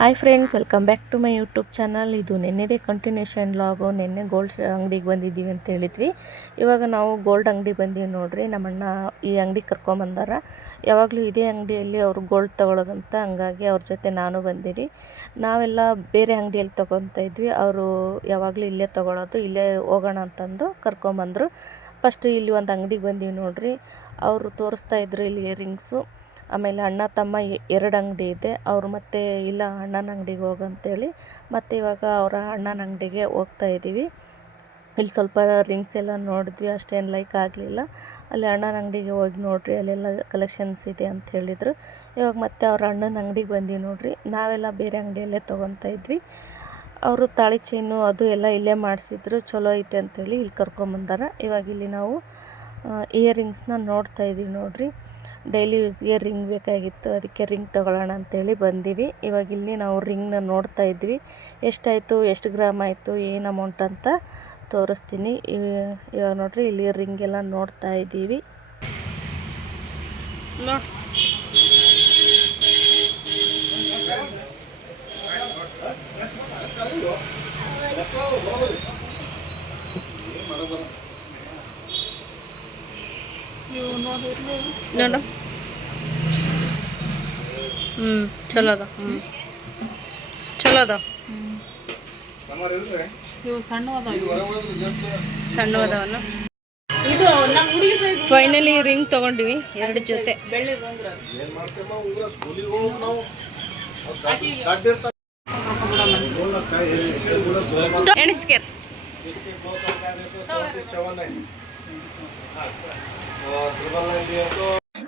Hi friends, welcome back to my YouTube channel. ಇದು ನೆನ್ನೆದೇ continuation vlog. ನೆನ್ನೆ gold ಅಂಗಡಿಗೆ ಬಂದಿದ್ದೀವಿ ಅಂತ ಹೇಳಿದ್ವಿ. ಇವಾಗ ನಾವು ಗೋಲ್ಡ್ ಅಂಗಡಿ ಬಂದೀವಿ ನೋಡ್ರಿ. ನಮ್ಮಣ್ಣ ಈ ಅಂಗಡಿ ಕರ್ಕೊಂಬಂದಾರ. ಯಾವಾಗಲೂ ಇದೇ ಅಂಗಡಿಯಲ್ಲಿ ಅವರು ಗೋಲ್ಡ್ ತೊಗೊಳೋದಂತ, ಹಂಗಾಗಿ ಅವ್ರ ಜೊತೆ ನಾನು ಬಂದೀನಿ. ನಾವೆಲ್ಲ ಬೇರೆ ಅಂಗಡಿಯಲ್ಲಿ ತೊಗೊತಾ ಇದ್ವಿ, ಅವರು ಯಾವಾಗಲೂ ಇಲ್ಲೇ ತೊಗೊಳೋದು, ಇಲ್ಲೇ ಹೋಗೋಣ ಅಂತಂದು ಕರ್ಕೊಂಬಂದರು. ಫಸ್ಟು ಇಲ್ಲಿ ಒಂದು ಅಂಗಡಿಗೆ ಬಂದೀವಿ ನೋಡ್ರಿ. ಅವರು ತೋರಿಸ್ತಾ ಇದ್ರು ಇಲ್ಲಿ ಇಯರಿಂಗ್ಸು. ಆಮೇಲೆ ಅಣ್ಣ ತಮ್ಮ ಎರಡು ಅಂಗಡಿ ಇದೆ. ಅವರು ಮತ್ತೆ ಇಲ್ಲ ಅಣ್ಣನ ಅಂಗಡಿಗೆ ಹೋಗಂತೇಳಿ ಮತ್ತು ಇವಾಗ ಅವರ ಅಣ್ಣನ ಅಂಗಡಿಗೆ ಹೋಗ್ತಾ ಇದ್ದೀವಿ. ಇಲ್ಲಿ ಸ್ವಲ್ಪ ರಿಂಗ್ಸ್ ಎಲ್ಲ ನೋಡಿದ್ವಿ, ಅಷ್ಟೇನು ಲೈಕ್ ಆಗಲಿಲ್ಲ. ಅಲ್ಲಿ ಅಣ್ಣನ ಅಂಗಡಿಗೆ ಹೋಗಿ ನೋಡ್ರಿ, ಅಲ್ಲೆಲ್ಲ ಕಲೆಕ್ಷನ್ಸ್ ಇದೆ ಅಂತ ಹೇಳಿದರು. ಇವಾಗ ಮತ್ತೆ ಅವ್ರ ಅಣ್ಣನ ಅಂಗಡಿಗೆ ಬಂದೀವಿ ನೋಡ್ರಿ. ನಾವೆಲ್ಲ ಬೇರೆ ಅಂಗಡಿಯಲ್ಲೇ ತೊಗೊತಾ ಇದ್ವಿ. ಅವರು ತಾಳಿ ಚೈನು ಅದು ಎಲ್ಲ ಇಲ್ಲೇ ಮಾಡಿಸಿದ್ರು, ಚಲೋ ಐತೆ ಅಂಥೇಳಿ ಇಲ್ಲಿ ಕರ್ಕೊಂಬಂದಾರ. ಇವಾಗ ಇಲ್ಲಿ ನಾವು ಇಯರಿಂಗ್ಸ್ನ ನೋಡ್ತಾ ಇದ್ದೀವಿ ನೋಡ್ರಿ. ಡೈಲಿ ಯೂಸ್ಗೆ ರಿಂಗ್ ಬೇಕಾಗಿತ್ತು, ಅದಕ್ಕೆ ರಿಂಗ್ ತೊಗೊಳ್ಳೋಣ ಅಂತೇಳಿ ಬಂದೀವಿ. ಇವಾಗ ಇಲ್ಲಿ ನಾವು ರಿಂಗ್ನ ನೋಡ್ತಾ ಇದ್ವಿ. ಎಷ್ಟಾಯಿತು, ಎಷ್ಟು ಗ್ರಾಮ್ ಆಯಿತು, ಏನು ಅಮೌಂಟ್ ಅಂತ ತೋರಿಸ್ತೀನಿ. ಇವಾಗ ನೋಡ್ರಿ, ಇಲ್ಲಿ ರಿಂಗ್ ಎಲ್ಲ ನೋಡ್ತಾ ಇದ್ದೀವಿ. ನೋಡು, ಚಲೋ ಅದ. ಚಲೋ ಅದ. ಇವು ಸಣ್ಣ ಅದಾವಲ್ಲ. ಫೈನಲಿ ರಿಂಗ್ ತಗೊಂಡಿವಿ, 2 ಜೊತೆ. ಎಣಿಸ್ಕೇರ್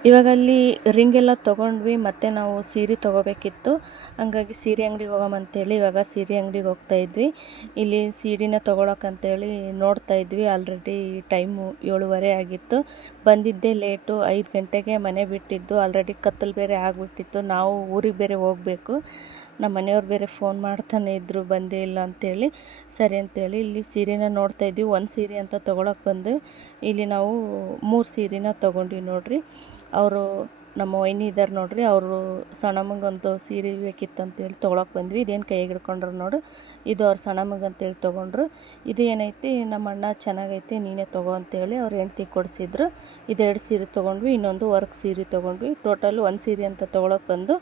ಇವಾಗ ಅಲ್ಲಿ ರಿಂಗ್ ಎಲ್ಲ ತೊಗೊಂಡ್ವಿ. ಮತ್ತು ನಾವು ಸೀರೆ ತೊಗೋಬೇಕಿತ್ತು, ಹಂಗಾಗಿ ಸೀರೆ ಅಂಗಡಿಗೆ ಹೋಗೋಮಂತೇಳಿ ಇವಾಗ ಸೀರೆ ಅಂಗಡಿಗೆ ಹೋಗ್ತಾ ಇದ್ವಿ. ಇಲ್ಲಿ ಸೀರೆನ ತೊಗೊಳಕ್ಕಂತೇಳಿ ನೋಡ್ತಾ ಇದ್ವಿ. ಆಲ್ರೆಡಿ ಟೈಮು 7:30 ಆಗಿತ್ತು. ಬಂದಿದ್ದೇ ಲೇಟು, 5 ಗಂಟೆಗೆ ಮನೆ ಬಿಟ್ಟಿದ್ದು. ಆಲ್ರೆಡಿ ಕತ್ತಲು ಬೇರೆ ಆಗಿಬಿಟ್ಟಿತ್ತು. ನಾವು ಊರಿಗೆ ಬೇರೆ ಹೋಗಬೇಕು. ನಮ್ಮ ಮನೆಯವ್ರು ಬೇರೆ ಫೋನ್ ಮಾಡ್ತಾನೆ ಇದ್ದರು, ಬಂದೇ ಇಲ್ಲ ಅಂಥೇಳಿ. ಸರಿ ಅಂತೇಳಿ ಇಲ್ಲಿ ಸೀರೆನ ನೋಡ್ತಾ ಇದ್ವಿ. ಒಂದು ಸೀರೆ ಅಂತ ತೊಗೊಳಕ್ಕೆ ಬಂದು ಇಲ್ಲಿ ನಾವು 3 ಸೀರೆನ ತೊಗೊಂಡ್ವಿ ನೋಡ್ರಿ. ಅವರು ನಮ್ಮ ವೈನಿ ಇದ್ದಾರೆ ನೋಡ್ರಿ, ಅವರು ಸಣ್ಣಮ್ಮಗೊಂದು ಸೀರೆ ಬೇಕಿತ್ತಂತೇಳಿ ತೊಗೊಳಕ್ಕೆ ಬಂದ್ವಿ. ಇದೇನು ಕೈಗೆ ಹಿಡ್ಕೊಂಡ್ರು ನೋಡು, ಇದು ಅವ್ರ ಸಣ್ಣಮ್ಮಗಂತೇಳಿ ತೊಗೊಂಡ್ರು. ಇದು ಏನೈತಿ, ನಮ್ಮ ಅಣ್ಣ ಚೆನ್ನಾಗೈತಿ, ನೀನೇ ತೊಗೊ ಅಂತೇಳಿ ಅವ್ರ ಹೆಂಡ್ತಿಗೆ ಕೊಡಿಸಿದ್ರು. ಇದು 2 ಸೀರೆ ತೊಗೊಂಡ್ವಿ, ಇನ್ನೊಂದು ವರ್ಕ್ ಸೀರೆ ತೊಗೊಂಡ್ವಿ. ಟೋಟಲ್ 1 ಸೀರೆ ಅಂತ ತೊಗೊಳಕ್ಕೆ ಬಂದು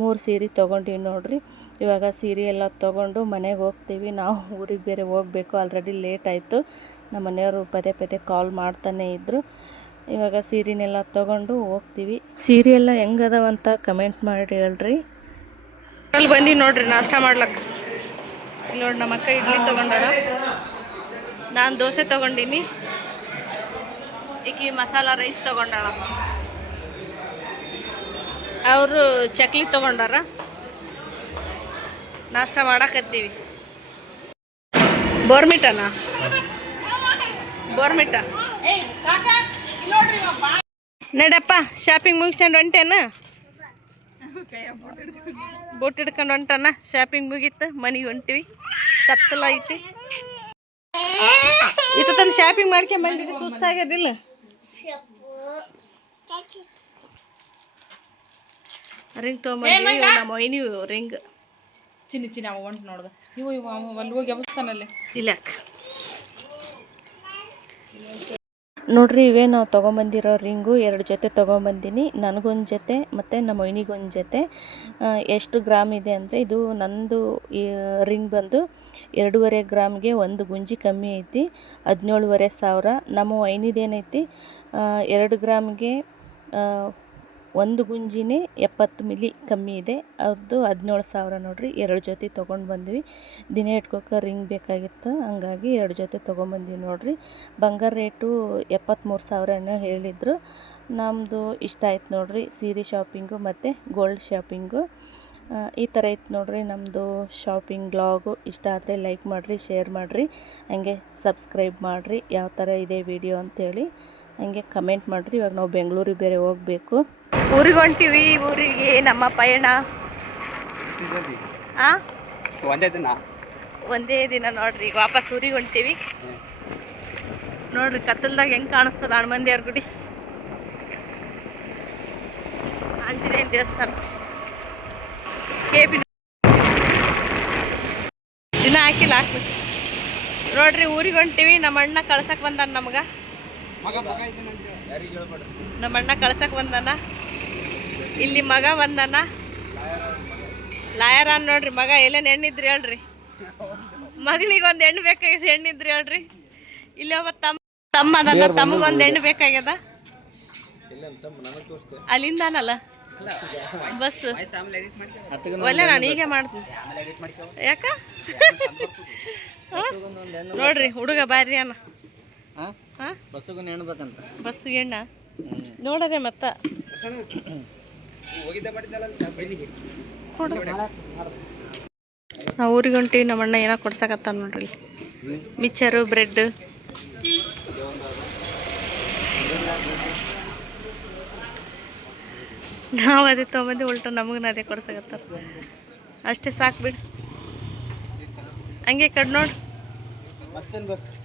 3 ಸೀರೆ ತೊಗೊಂಡ್ವಿ ನೋಡ್ರಿ. ಇವಾಗ ಸೀರೆ ಎಲ್ಲ ತೊಗೊಂಡು ಮನೆಗೆ ಹೋಗ್ತೀವಿ. ನಾವು ಊರಿಗೆ ಬೇರೆ ಹೋಗಬೇಕು, ಆಲ್ರೆಡಿ ಲೇಟ್ ಆಯಿತು. ನಮ್ಮ ಮನೆಯವರು ಪದೇ ಪದೇ ಕಾಲ್ ಮಾಡ್ತಾನೆ ಇದ್ದರು. ಇವಾಗ ಸೀರೆನೆಲ್ಲ ತೊಗೊಂಡು ಹೋಗ್ತೀವಿ. ಸೀರೆ ಎಲ್ಲ ಹೆಂಗದವಂತ ಕಮೆಂಟ್ ಮಾಡಿ ಹೇಳ್ರಿ. ಅಲ್ಲಿ ಬಂದು ನೋಡ್ರಿ ನಾಷ್ಟ ಮಾಡ್ಲಕ್ಕೆ. ಇಲ್ಲಿ ನೋಡಿ, ನಮ್ಮ ಅಕ್ಕ ಇಡ್ಲಿ ತೊಗೊಂಡಾಳ, ನಾನು ದೋಸೆ ತೊಗೊಂಡಿನಿ, ಈಕಿ ಮಸಾಲ ರೈಸ್ ತೊಗೊಂಡಾಳ, ಅವರು ಚಕ್ಲಿ ತೊಗೊಂಡಾರ. ನಾಷ್ಟ ಮಾಡಕತ್ತೀವಿ. ಬೋರ್ಮಿಟನಾ? ಬೋರ್ಮಿಟ ನಡಪ್ಪ, ಶಾಪಿಂಗ್ ಮುಗಿಸ್ಕೊಂಡು ಹೊಂಟೇನ? ಬೋಟ್ ಹಿಡ್ಕೊಂಡು ಹೊಂಟಾನ. ಶಾಪಿಂಗ್ ಮುಗೀತು, ಮನೆಗೆ ಹೊಂಟಿವಿ. ಕತ್ತಲ ಐತಿ. ಇಷ್ಟೊತ್ತನ ಶಾಪಿಂಗ್ ಮಾಡ್ಕೊಂಬಂದಿದ್ದು ಸುಸ್ತಾಗ್ಯದಿಲ್ಲ? ರಿಂಗ್ ತೊಗೊಂಬಂದಿವಿ. ನಮ್ಮ ವೈನಿ ರಿಂಗ್ ಚಿನ್ನ ಅವ ಹೊಂಟು ನೋಡ್ದ. ಇವು ಅಲ್ಲಿ ಹೋಗಿ ಅವಸ್ಥಾನಲ್ಲಿ ಇಲ್ಲ ನೋಡ್ರಿ. ಇವೇ ನಾವು ತೊಗೊಂಬಂದಿರೋ ರಿಂಗು. 2 ಜೊತೆ ತೊಗೊಂಬಂದಿನಿ, ನನಗೊಂದು ಜೊತೆ ಮತ್ತು ನಮ್ಮ ವೈನಿಗೊಂದು ಜೊತೆ. ಎಷ್ಟು ಗ್ರಾಮ್ ಇದೆ ಅಂದರೆ, ಇದು ನಂದು ಈ ರಿಂಗ್ ಬಂದು 2.5 ಗ್ರಾಮ್ಗೆ 1 ಗುಂಜಿ ಕಮ್ಮಿ ಐತಿ, 17,500. ನಮ್ಮ ವೈನಿದೇನೈತಿ 2 ಗ್ರಾಮ್ಗೆ 1 ಗುಂಜಿನೇ 70 ಮಿಲಿ ಕಮ್ಮಿ ಇದೆ. ಅವ್ರದ್ದು 17,000 ನೋಡ್ರಿ. 2 ಜೊತೆ ತೊಗೊಂಡು ಬಂದ್ವಿ. ದಿನ ಇಟ್ಕೋಕೆ ರಿಂಗ್ ಬೇಕಾಗಿತ್ತು, ಹಂಗಾಗಿ 2 ಜೊತೆ ತೊಗೊಂಬಂದ್ವಿ ನೋಡ್ರಿ. ಬಂಗಾರ ರೇಟು 73,000 ಏನೋ ಹೇಳಿದರು. ನಮ್ಮದು ಇಷ್ಟ ಆಯ್ತು ನೋಡ್ರಿ, ಸೀರೆ ಶಾಪಿಂಗು ಮತ್ತು ಗೋಲ್ಡ್ ಶಾಪಿಂಗು. ಈ ಥರ ಇತ್ತು ನೋಡ್ರಿ ನಮ್ಮದು ಶಾಪಿಂಗ್ ಬ್ಲಾಗು. ಇಷ್ಟ ಆದರೆ ಲೈಕ್ ಮಾಡಿರಿ, ಶೇರ್ ಮಾಡಿರಿ, ಹಂಗೆ ಸಬ್ಸ್ಕ್ರೈಬ್ ಮಾಡಿರಿ. ಯಾವ ಥರ ಇದೆ ವಿಡಿಯೋ ಅಂತೇಳಿ ಹಂಗೆ ಕಮೆಂಟ್ ಮಾಡಿರಿ. ಇವಾಗ ನಾವು ಬೆಂಗಳೂರಿಗೆ ಬೇರೆ ಹೋಗಬೇಕು. ಊರಿಗೆ ಹೊಂಟಿವಿ. ಊರಿಗೆ ನಮ್ಮ ಪಯಣ ಒಂದೇ ದಿನ ನೋಡ್ರಿ. ಈಗ ವಾಪಸ್ ಊರಿಗೆ ಹೊಂಟಿವಿ ನೋಡ್ರಿ. ಕತ್ತಲ್ದಾಗ ಹೆಂಗೆ ಕಾಣಿಸ್ತದ ಹನುಮಂದಿಯವ್ರ ಗುಡಿ, ಆಂಜನೇಯನ ದೇವಸ್ಥಾನ, ಕೆ ಬಿ ಹಾಕಿಲ್ಲ ಹಾಕ್ಬೇಕು ನೋಡ್ರಿ. ಊರಿಗೆ ಹೊಂಟಿವಿ. ನಮ್ಮ ಅಣ್ಣ ಕಳ್ಸಕ್ಕೆ ಬಂದಾನ ನಮ್ಗೆ. ನಮ್ಮ ಅಣ್ಣ ಕಳ್ಸಕ್ಕೆ ಬಂದಾನ. ಇಲ್ಲಿ ಮಗ ಬಂದಾನ. ಲಾಯರ್ ಅನ್ ನೋಡ್ರಿ ಮಗ. ಎಲ್ಲೇನು ಹೆಣ್ಣಿದ್ರಿ ಹೇಳ್ರಿ. ಮಗಳಿಗೆ ಒಂದು ಹೆಣ್ಣು ಬೇಕಾಗಿದೆ. ಹೆಣ್ಣಿದ್ರಿ ಹೇಳ್ರಿ. ಇಲ್ಲಿ ಒಬ್ಬ ತಮ್ಮ ಅದನ್ನ. ತಮ್ಮಗೊಂದು ಹೆಣ್ಣು ಬೇಕಾಗ್ಯದ. ಅಲ್ಲಿಂದಾನಲ್ಲ ಬಸ್ ಒಳ್ಳೆ. ನಾನು ಹೀಗೆ ಮಾಡ್ತೀನಿ. ಯಾಕ ನೋಡ್ರಿ ಹುಡುಗ ಬಾರಿ ಅನ್ನ. ಬಸ್ಸಿಗೆ ಹೆಣ್ಣ ನೋಡದೆ ಮತ್ತ ನಾವು ಊರಿಗೆ ಹೊಂಟಿವಿ. ನಮ್ಮ ಅಣ್ಣ ಏನೋ ಕೊಡ್ಸಕತ್ತ ನೋಡ್ರಿ. ಮಿಕ್ಚರು ಬ್ರೆಡ್. ನಾವು ಅದೇ ತೊಗೊಂಬಂದು ಉಲ್ಟು ನಮಗೂ ಅದೇ ಕೊಡ್ಸಕತ್ತಾರ. ಅಷ್ಟೇ ಸಾಕು ಬಿಡು. ಹಂಗೆ ಕಡ್ ನೋಡು.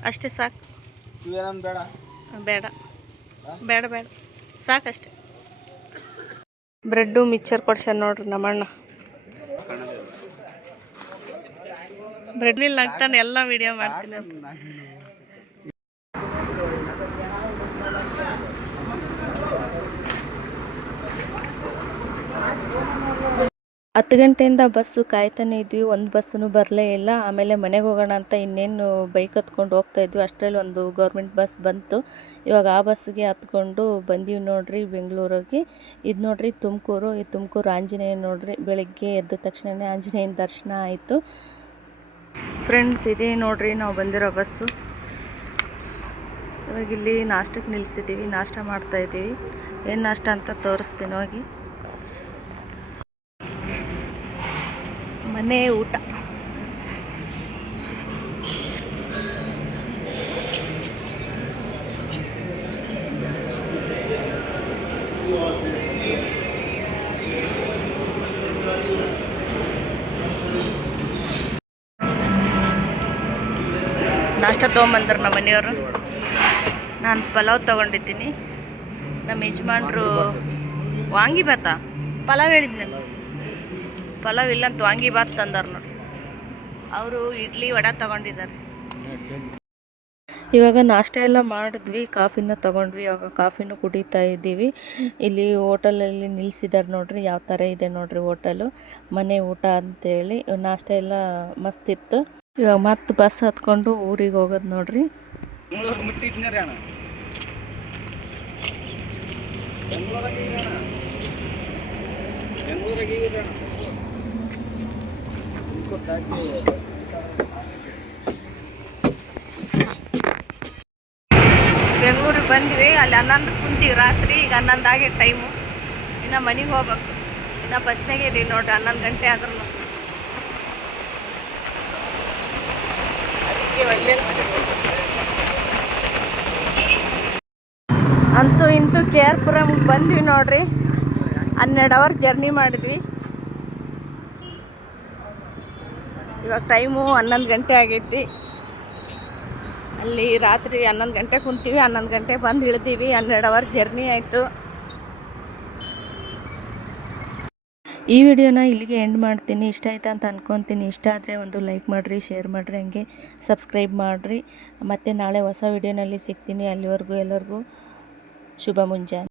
ಅಷ್ಟೇ ಸಾಕು. ಬೇಡ ಬೇಡ ಬೇಡ ಸಾಕಷ್ಟೆ. ಬ್ರೆಡ್ಡು ಮಿಕ್ಚರ್ ಕೊಡ್ಸ್ಯಾರ ನೋಡ್ರಿ ನಮ್ಮಣ್ಣ. ಬ್ರೆಡ್ನಿಲ್ಲಿ ನಗ್ತಾನೆ. ಎಲ್ಲ ವಿಡಿಯೋ ಮಾಡ್ತೀನಿ ಅಂತ. ಹತ್ತು ಗಂಟೆಯಿಂದ ಬಸ್ಸು ಕಾಯ್ತಾನೆ ಇದ್ವಿ. ಒಂದು ಬಸ್ಸೂ ಬರಲೇ ಇಲ್ಲ. ಆಮೇಲೆ ಮನೆಗೆ ಹೋಗೋಣ ಅಂತ ಇನ್ನೇನು ಬೈಕ್ ಹತ್ಕೊಂಡು ಹೋಗ್ತಾ ಇದ್ವಿ. ಅಷ್ಟರಲ್ಲಿ ಒಂದು ಗೌರ್ಮೆಂಟ್ ಬಸ್ ಬಂತು. ಇವಾಗ ಆ ಬಸ್ಸಿಗೆ ಹತ್ಕೊಂಡು ಬಂದೀವಿ ನೋಡ್ರಿ ಬೆಂಗಳೂರಿಗೆ. ಇದು ನೋಡ್ರಿ ತುಮಕೂರು. ಈ ತುಮಕೂರು ಆಂಜನೇಯ ನೋಡ್ರಿ. ಬೆಳಿಗ್ಗೆ ಎದ್ದ ತಕ್ಷಣವೇ ಆಂಜನೇಯನ ದರ್ಶನ ಆಯಿತು. ಫ್ರೆಂಡ್ಸ್ ಇದೇ ನೋಡ್ರಿ ನಾವು ಬಂದಿರೋ ಬಸ್ಸು. ಇವಾಗ ಇಲ್ಲಿ ನಾಷ್ಟಕ್ಕೆ ನಿಲ್ಲಿಸಿದ್ದೀವಿ. ನಾಷ್ಟ ಮಾಡ್ತಾಯಿದ್ದೀವಿ. ಏನು ನಾಷ್ಟ ಅಂತ ತೋರಿಸ್ತೀನಿ ಹೋಗಿ. ಮನೆ ಊಟ. ನಾಷ್ಟ ತೊಗೊಂಬಂದ್ರು ನಮ್ಮ ಮನೆಯವರು. ನಾನು ಪಲಾವ್ ತೊಗೊಂಡಿದ್ದೀನಿ. ನಮ್ಮ ಯಜಮಾನ್ರು ವಾಂಗಿಭಾತ. ಪಲಾವ್ ಹೇಳಿದ್ನಿ. ಪಲಾವ್ ಇಲ್ಲಂತ ವಾಂಗಿಭಾತ್ ತಂದಾರ ನೋಡಿ. ಅವರು ಇಡ್ಲಿ ವಡೆ ತೊಗೊಂಡಿದ್ದಾರೆ. ಇವಾಗ ನಾಷ್ಟ ಎಲ್ಲ ಮಾಡಿದ್ವಿ. ಕಾಫಿನ ತೊಗೊಂಡ್ವಿ. ಇವಾಗ ಕಾಫಿನೂ ಕುಡಿತಾ ಇದ್ದೀವಿ. ಇಲ್ಲಿ ಹೋಟೆಲಲ್ಲಿ ನಿಲ್ಲಿಸಿದ್ದಾರೆ ನೋಡ್ರಿ. ಯಾವ ಥರ ಇದೆ ನೋಡ್ರಿ ಹೋಟೆಲು. ಮನೆ ಊಟ ಅಂತೇಳಿ. ನಾಷ್ಟ ಎಲ್ಲ ಮಸ್ತಿತ್ತು. ಇವಾಗ ಮತ್ತೆ ಬಸ್ ಹತ್ಕೊಂಡು ಊರಿಗೆ ಹೋಗೋದು ನೋಡ್ರಿ. ಬೆಂಗಳೂರಿಗೆ ಬಂದ್ವಿ. ಅಲ್ಲಿ 11 ಕುಂತೀವಿ ರಾತ್ರಿ. ಈಗ 11 ಆಗೈತೆ ಟೈಮು. ಇನ್ನು ಮನೆಗೆ ಹೋಗ್ಬೇಕು. ಇನ್ನು ಬಸ್ನಾಗೆ ಇದೀವಿ ನೋಡ್ರಿ. 11 ಗಂಟೆ ಆದ್ರೂ ಅದಕ್ಕೆ ಒಳ್ಳೆ ಅಂತೂ ಇಂತೂ KR-ಪುರಮ್ಗೆ ಬಂದ್ವಿ ನೋಡ್ರಿ. 12 ಅವರ್ ಜರ್ನಿ ಮಾಡಿದ್ವಿ. ಇವಾಗ ಟೈಮು 11 ಗಂಟೆ ಆಗೈತಿ. ಅಲ್ಲಿ ರಾತ್ರಿ 11 ಗಂಟೆ ಕುಂತೀವಿ. 11 ಗಂಟೆ ಬಂದು ಇಳಿದೀವಿ. 12 ಅವರ್ ಜರ್ನಿ ಆಯಿತು. ಈ ವಿಡಿಯೋನ ಇಲ್ಲಿಗೆ ಎಂಡ್ ಮಾಡ್ತೀನಿ. ಇಷ್ಟ ಆಯ್ತಾ ಅಂತ ಅನ್ಕೊತೀನಿ. ಇಷ್ಟ ಆದರೆ ಒಂದು ಲೈಕ್ ಮಾಡಿರಿ, ಶೇರ್ ಮಾಡಿರಿ, ಹಂಗೆ ಸಬ್ಸ್ಕ್ರೈಬ್ ಮಾಡಿರಿ. ಮತ್ತು ನಾಳೆ ಹೊಸ ವಿಡಿಯೋನಲ್ಲಿ ಸಿಗ್ತೀನಿ. ಅಲ್ಲಿವರೆಗೂ ಎಲ್ಲರಿಗೂ ಶುಭ ಮುಂಜಾನೆ.